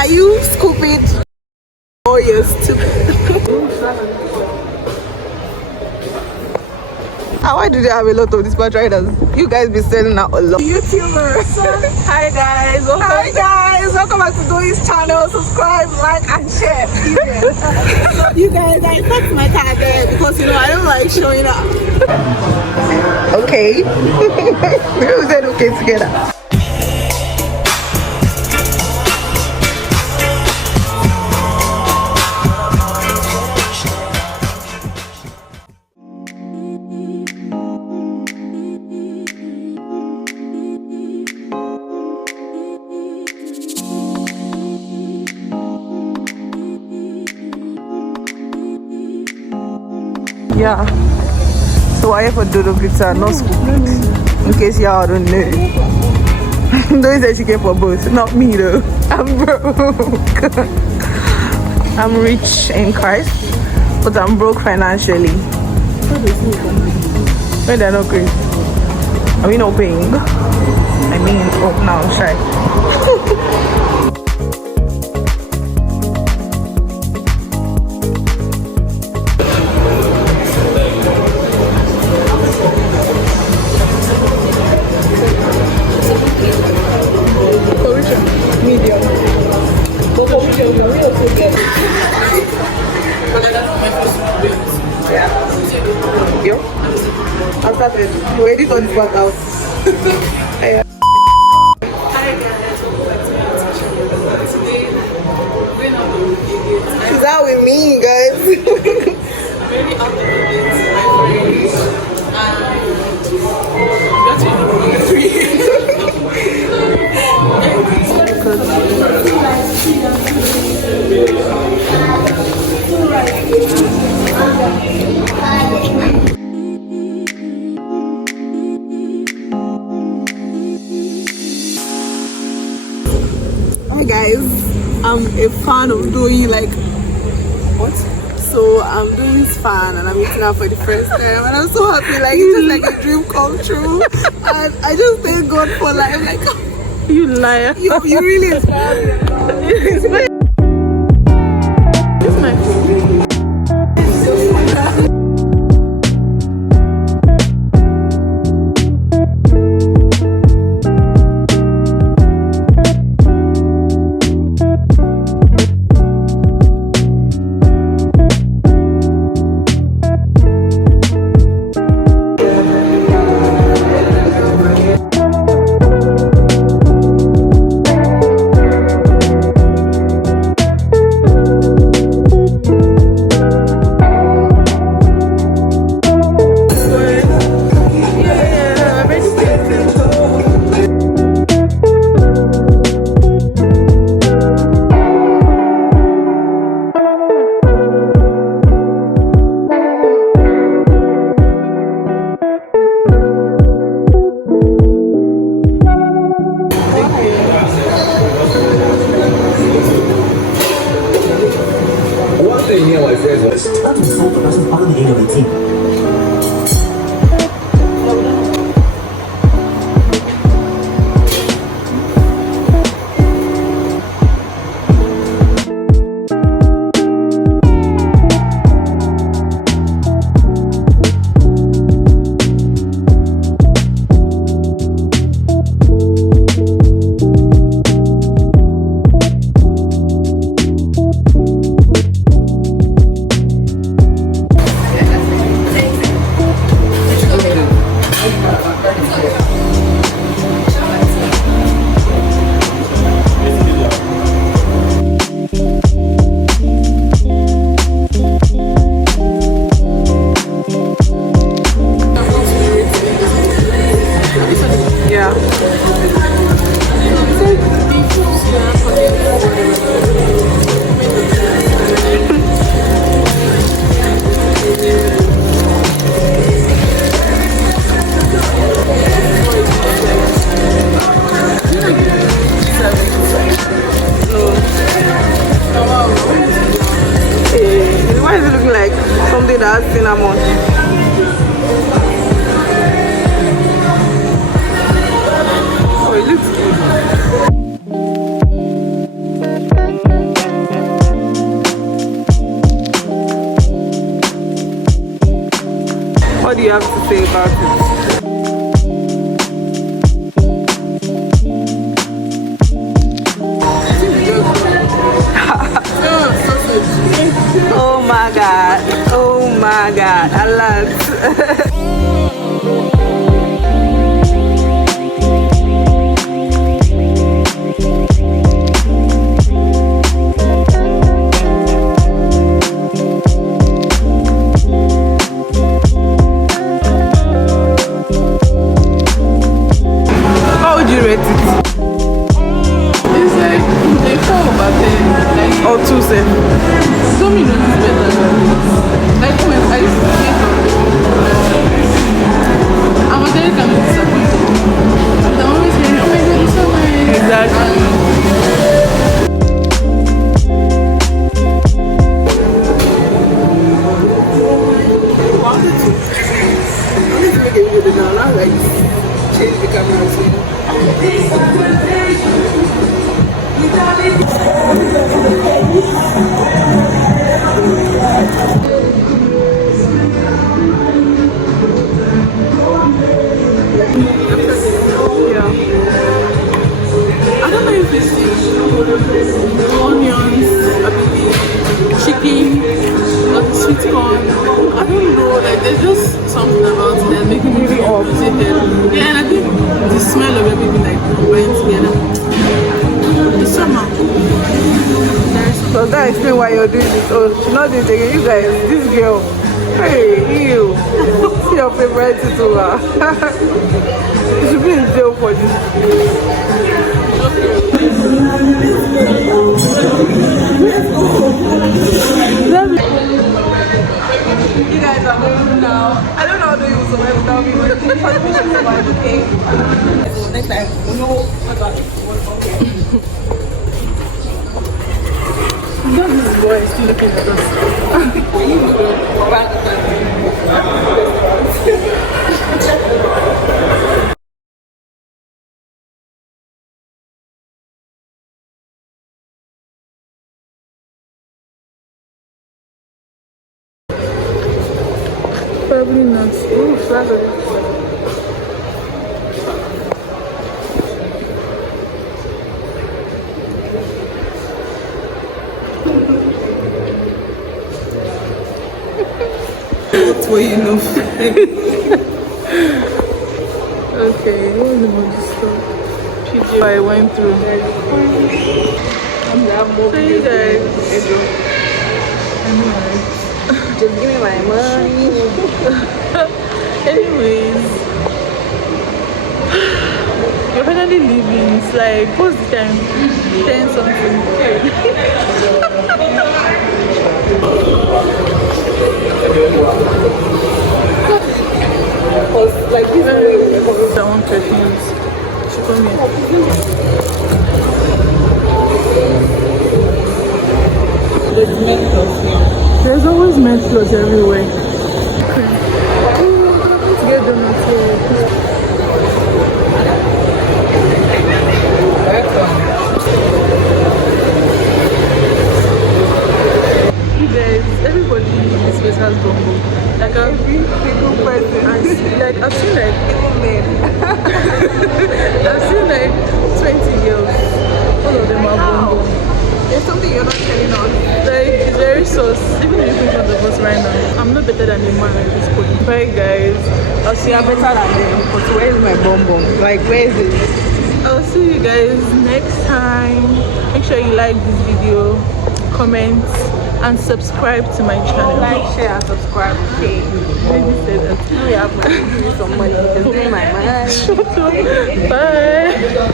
Are you stupid? Oh, you're stupid. And why do they have a lot of dispatch riders? You guys be selling out a lot. YouTubers. Hi guys. Hi guys. Welcome back to Doi's channel. Subscribe, like, and share. You guys, I cut my target because I don't like showing up. Okay. We said okay together. Yeah, so I have for Dodo pizza, not scoop. In case y'all don't know. Those that she came for both, not me though. I'm broke. I'm rich in Christ, but I'm broke financially. When they're not great. Are we not paying? I mean, oh, now I'm shy. Where did you work out? Hi guys, is that with me, guys? Maybe out of the Hi guys, I'm a fan of doing what? So I'm doing this fan and I'm eating out for the first time and I'm so happy, it's just like a dream come true. And I just thank God for I'm like, you liar. You really inspire me. This is my phone. cinnamon. Oh, it looks good. say about it. Oh my god. Oh my god. I love How would you rate it? It's like a 4/10. Like, Or 2 say? Domino's is better. Like when I used to get I'm a very kind of disappointed. I'm always hearing, oh my god, it's so nice. Exactly. I don't know if it's onions, chicken, sweet corn. I don't know, like there's just something about it that's making me feel appreciated. Yeah, and I think the smell of everything like combined together. The summer. So that explain why you're doing this. Oh, she's not doing it again. You guys, this girl. Hey, you. See your favorite tutor. You should be in jail for this. You guys are going now. I don't know how to use survive without me, but we should survive, okay? Next time, we know about it. This boy is still looking at us. Probably not. Ooh, flattery. That's what you know. Okay, what was the most stuff? PJ I went through. So you guys, anyway. Just give me my money. Anyways, you're finally leaving. It's like, what's the time? 10 something. Because like this way, I want perfumes. She told me. There's always mentos everywhere. Let's get donuts here. You guys, everybody in this place has bongo. Like every single person, like I've seen like even men. I've seen like 20 girls. All of them are bongo. There's something you're not telling us. Like it's very sauce. Even if you front of us right now, I'm not better than a man at this point. Bye guys. I'll see You're you. better than them. Because where is my bum bum? Like, where is it? I'll see you guys next time. Make sure you like this video, comment, and subscribe to my channel. Like, share, and subscribe. Okay. Maybe say that. Now we have money. Give me some money. Just give me my money. Shut up. Bye.